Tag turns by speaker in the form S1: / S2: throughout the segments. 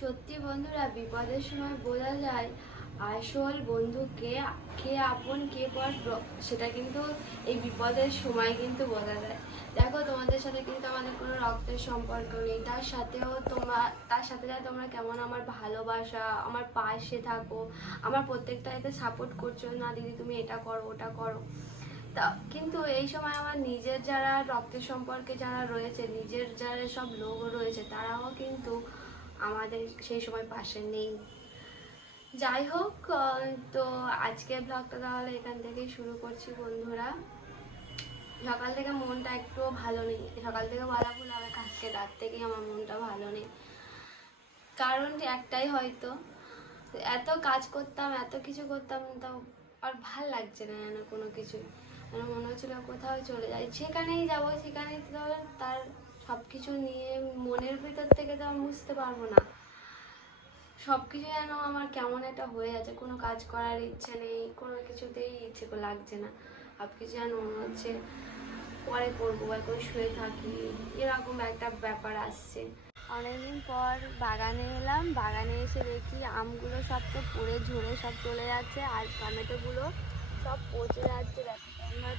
S1: সত্যি বন্ধুরা, বিপদের সময় বোঝা যায় আসল বন্ধু কে কে আপন, কে পর সেটা কিন্তু এই বিপদের সময় কিন্তু বোঝা যায়। দেখো, তোমাদের সাথে কিন্তু আমাদের কোনো রক্তের সম্পর্ক নেই। তার সাথেও তোমরা তার সাথে সাথে তোমরা কেমন আমার ভালোবাসা, আমার পাশে থাকো, আমার প্রত্যেকটা এতে সাপোর্ট করছ, না, দিদি, তুমি এটা করো, ওটা করো। তা, কিন্তু এই সময় আমার নিজের যারা রক্তের সম্পর্কে যারা রয়েছে, নিজের যারা সব লোক রয়েছে, তারাও কিন্তু আমাদের সেই সময় পাশে নেই। যাই হোক তো আজকে ব্লগটা তাহলে এখান থেকেই শুরু করছি বন্ধুরা। সকাল থেকে মনটা একটুও ভালো নেই। সকাল থেকে বলা ভুল হবে, আজকে রাত থেকেই আমার মনটা ভালো নেই। কারণ একটাই হয়তো। এত কাজ করতাম, এত কিছু করতাম, তাও আর ভালো লাগছে না যেন কোনো কিছু যেন মনে হচ্ছিল কোথাও চলে যাই। সেখানেই যাব, সেখানেই তো তার সব কিছু নিয়ে মনের ভিতর থেকে তো আমি বুঝতে পারব না। সব কিছু যেন আমার কেমন একটা হয়ে যাচ্ছে কোনো কাজ করার ইচ্ছে নেই, কোনো কিছুতেই ইচ্ছে করে লাগছে না। সব কিছু যেন মনে হচ্ছে পরে করব এখন শুয়ে থাকি, এরকম একটা ব্যাপার আসছে। অনেকদিন পর বাগানে এলাম, বাগানে এসে দেখি আমগুলো সব তো পুড়ে ঝরে সব চলে যাচ্ছে, আর টমেটোগুলো সব পচে যাচ্ছে, দেখো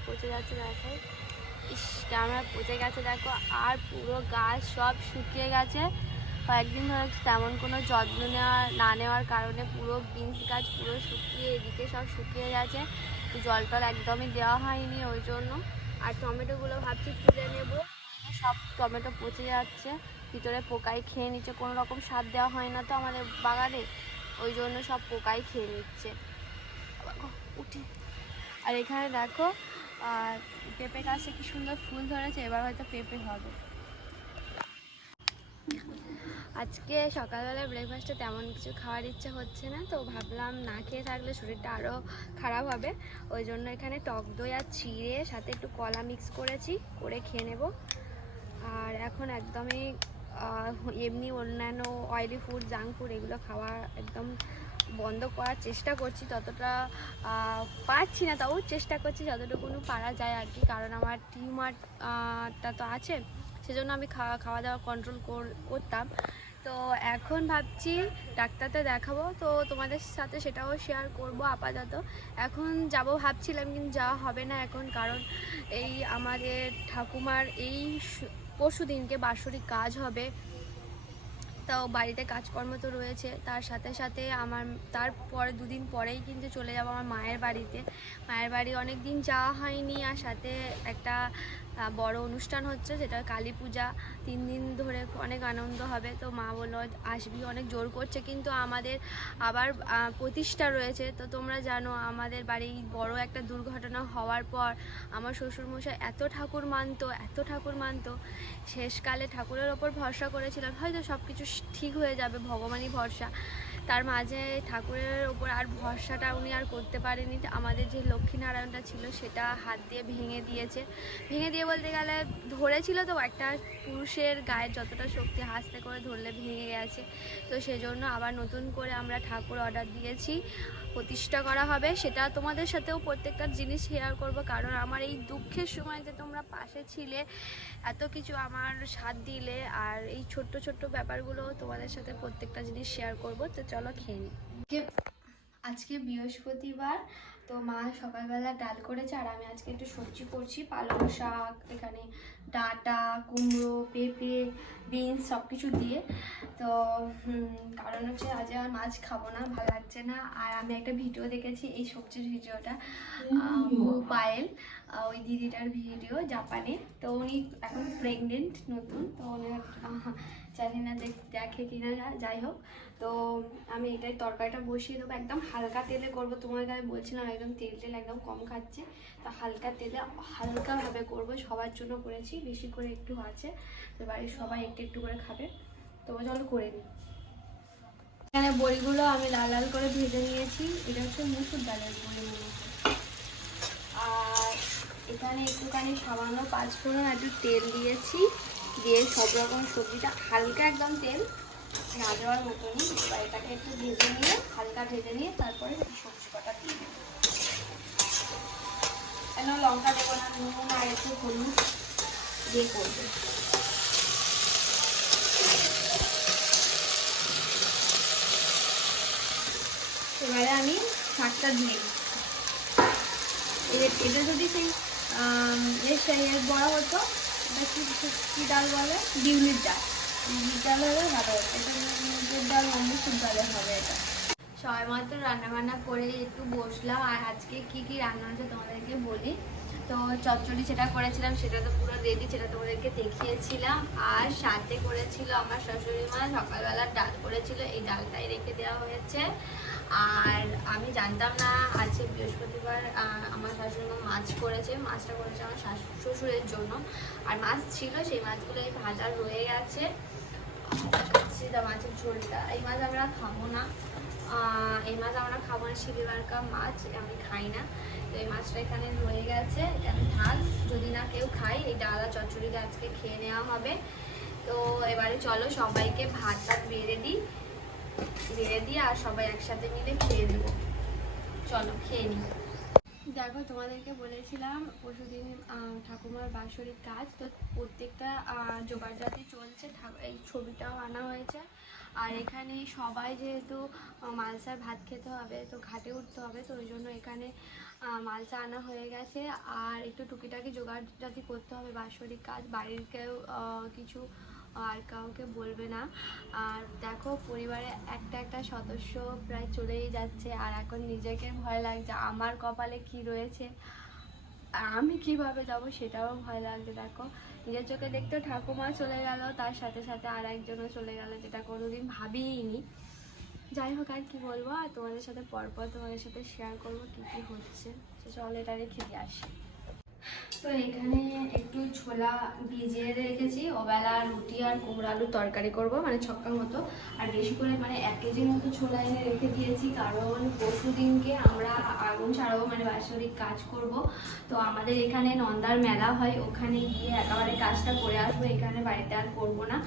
S1: পচে যাচ্ছে, দেখো। কেমন পচে গেছে, দেখো, আর পুরো গাছ সব শুকিয়ে গেছে। কয়েকদিন ধরে তেমন কোনো যত্ন নেওয়া, না নেওয়ার কারণে পুরো বিনস গাছ পুরো শুকিয়ে, এদিকে সব শুকিয়ে গেছে। জল টল একদমই দেওয়া হয়নি ওই জন্য। আর টমেটোগুলো ভাবছি তুলে নেব। সব টমেটো পচে যাচ্ছে। ভিতরে পোকাই খেয়ে নিচ্ছে, কোনো রকম সার দেওয়া হয় না তো আমাদের বাগানে। ওই জন্য সব পোকাই খেয়ে নিচ্ছে। উঠি। আর এখানে দেখো, আর পেঁপে গাছে কি সুন্দর ফুল ধরেছে, এবার হয়তো পেঁপে হবে। আজকে সকালবেলা ব্রেকফাস্টে তেমন কিছু খাওয়ার ইচ্ছে হচ্ছে না, তো ভাবলাম না খেয়ে থাকলে শরীরটা আরও খারাপ হবে। ওই জন্য এখানে টক দই আর চিড়ে সাথে একটু কলা মিক্স করেছি, করে খেয়ে নেব। আর এখন একদমই এমনি অন্যান্য অয়েলি ফুড জাঙ্ক ফুড এগুলো খাওয়া একদম বন্ধ করার চেষ্টা করছি ততটা পারছি না তাও চেষ্টা করছি যতটুকু পারা যায় আর কি। কারণ আমার টিউমারটা তো আছে, সেজন্য আমি খাওয়া খাওয়া দাওয়া কন্ট্রোল করতাম। তো এখন ভাবছি ডাক্তারতে দেখাবো, তো তোমাদের সাথে সেটাও শেয়ার করব আপাতত। এখন যাব ভাবছিলাম, কিন্তু যাওয়া হবে না এখন, কারণ এই আমাদের ঠাকুমার এই পরশু দিনকে বাৎসরিক কাজ হবে। তাও বাড়িতে কাজকর্ম তো রয়েছে। তার সাথে সাথে আমার তারপরে দুদিন পরেই কিন্তু চলে যাব আমার মায়ের বাড়িতে। মায়ের বাড়ি অনেক দিন যাওয়া হয়নি, আর সাথে একটা বড় অনুষ্ঠান হচ্ছে, যেটা কালী পূজা। তিন দিন ধরে অনেক আনন্দ হবে। তো মা বলল, আসবি। অনেক জোর করছে, কিন্তু আমাদের আবার প্রতিষ্ঠা রয়েছে। তো তোমরা জানো, আমাদের বাড়ি বড় একটা দুর্ঘটনা হওয়ার পর আমার শ্বশুরমশাই এত ঠাকুর মানতো, এত ঠাকুর মানতো। শেষকালে ঠাকুরের ওপর ভরসা করেছিলাম, হয়তো সব কিছু ঠিক হয়ে যাবে, ভগবানই ভরসা। তার মাঝে ঠাকুরের ওপর আর ভরসাটা উনি আর করতে পারেনি আমাদের যে লক্ষ্মীনারায়ণটা ছিল, সেটা হাত দিয়ে ভেঙে দিয়েছে। ভেঙে দিয়ে বলতে গেলে ধরেছিল তো একটা পুরুষের গায়ে যতটা শক্তি হাসতে করে ধরলে ভেঙে গেছে। তো সেজন্য আবার নতুন করে আমরা ঠাকুর অর্ডার দিয়েছি। প্রতিষ্ঠা করা হবে। সেটা তোমাদের সাথেও প্রত্যেকটা জিনিস শেয়ার করব। কারণ আমার এই দুঃখের সময় যে তোমরা পাশে ছিলে, এত কিছু আমার সাথ দিলে আর এই ছোট্ট ছোট্ট ব্যাপারগুলো তোমাদের সাথে প্রত্যেকটা জিনিস শেয়ার করব। তো চলো খেয়ে নিই আজকে বৃহস্পতিবার তো মা সকালবেলা ডাল করেছে আর আমি আজকে একটু সবজি করছি পালং শাক এখানে ডাঁটা কুমড়ো পেঁপে বিনস সব কিছু দিয়ে। তো কারণ হচ্ছে আজ আর মাছ খাব না ভালো লাগছে না। আর আমি একটা ভিডিও দেখেছি এই সবজির ভিডিওটা পায়েল ওই দিদিটার ভিডিও জাপানে। তো উনি এখন প্রেগনেন্ট নতুন তো ওনার জানি না দেখ- কিনা যা- যাই হোক। তো আমি এটাই তরকারিটা বসিয়ে দেবো একদম হালকা তেলে করব। তোমাকে আমি বলছিলাম একদম তেল তেল একদম কম খাচ্ছে। তো হালকা তেলে হালকাভাবে করব, সবার জন্য করেছি, বেশি করে একটু আছে। তো বাড়ির সবাই একটু একটু করে খাবে। তো চলো করে নিই। এখানে বড়িগুলো আমি লাল লাল করে ভেজে নিয়েছি। এটা হচ্ছে মুসুর ডালের বড়ি হচ্ছে। আর এখানে একটুখানি সামান্য পাঁচফোড়ন আর একটু তেল দিয়েছি। দিয়ে সব রকম সবজিটা হালকা একদম তেল না দেওয়ার মতনই এবার এটাকে একটু ভেজে নিয়ে, হালকা ভেজে নিয়ে তারপরে সবজি কটা দিয়ে কেন লঙ্কা দেবো না, নুন আর একটু হলুদ দিয়ে করবে এবারে আমি শাকটা দিয়ে দিচ্ছি। এটা যদি সেই সেই বড় হতো কি ডাল বলে? বিউলির ডাল। বিউলির ডাল হলে ভালো এটা ডাল বললে খুব ভালো হবে এটা। সবাই মাত্র রান্না বান্না করে একটু বসলাম। আর আজকে কি কি রান্না হচ্ছে তোমাদেরকে বলি। তো চচ্চড়ি যেটা করেছিলাম সেটা তো পুরো রেডি সেটা তোমাদেরকে দেখিয়েছিলাম। আর সাথে করেছিল আমার শাশুড়ি মা ডাল করেছিল, এই ডালটাই রেখে দেওয়া হয়েছে। আর আমি জানতাম না, আজকে বৃহস্পতিবার আমার শাশুড়ি মা মাছ করেছে, মাছটা করেছে আমার শ্বশুরের জন্য। আর মাছ ছিল, সেই মাছগুলো এই ভাজা রয়ে গেছে। মাছের ঝোলটা। এই মাছ আমরা খাব না। এই মাছ আমরা খাব না শিলিমার্কা মাছ, আমি খাই না। তো এই মাছটা এখানে রয়ে গেছে এখানে ঢাল যদি না কেউ খায়, এই ডালা চচ্চড়িটা আজকে খেয়ে নেওয়া হবে। তো এবারে চলো সবাইকে ভাত টাত বেড়ে দিই বেড়ে দিই আর সবাই একসাথে মিলে খেয়ে দেবো চলো, খেয়ে নিই। দেখো, তোমাদেরকে বলেছিলাম পরশুদিন ঠাকুমার বাৎসরিক কাজ। তো প্রত্যেকটা জোগাড় জাতি চলছে এই ছবিটাও আনা হয়েছে। আর এখানে সবাই যেহেতু মালসার ভাত খেতে হবে, তো ঘাটে উঠতে হবে, তো ওই জন্য এখানে মালসা আনা হয়ে গেছে। আর একটু টুকিটাকি জোগাড় জাতি করতে হবে বাৎসরিক কাজ। বাড়ির কেউ কিছু আর কাউকে বলবে না। আর দেখো, পরিবারে একটা একটা সদস্য প্রায় চলেই যাচ্ছে, আর এখন নিজেকে ভয় লাগছে, আমার কপালে কি রয়েছে, আমি কীভাবে যাব সেটাও ভয় লাগছে, দেখো। নিজের চোখে দেখতে ঠাকুমা চলে গেল, তার সাথে সাথে আর একজনও চলে গেল, যেটা কোনোদিন ভাবিনি যাই হোক, আর কি বলব, আর তোমাদের সাথে পরপর তোমাদের সাথে শেয়ার করব কি কি হচ্ছে। তো চল, এটা রেখে দিয়ে আসি। তো এখানে একটু ছোলা ভিজিয়ে রেখেছি, ওবেলা রুটি আর কুমড়ো আলু তরকারি করব মানে ছক্কা মতো। আর বেশি করে মানে এক কেজির মতো ছোলা এনে রেখে দিয়েছি, কারণ পরশু দিনকে আগুন ছাড়াবো মানে বাৎসরিক কাজ করব। তো আমাদের এখানে নন্দার মেলা হয়, ওখানে গিয়ে একেবারে কাজটা করে আসব, এখানে বাড়িতে আর করব না।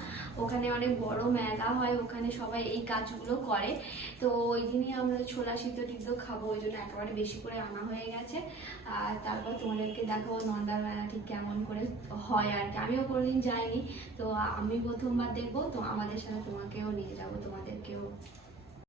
S1: ওখানে অনেক বড় মেলা হয়, ওখানে সবাই এই কাজগুলো করে। তো ওই দিনই আমরা ছোলা, সিদ্ধ, টিদ্ধ খাব, ওই জন্য একেবারে বেশি করে আনা হয়ে গেছে। আর তারপর তোমাদেরকে দেখাবো নন্দার মেলা ঠিক কেমন করে হয় আর কি। আমিও কোনোদিন যাইনি, তো আমি প্রথমবার দেখব, তো আমাদের সাথে তোমাকেও নিয়ে যাব, তোমাদেরকেও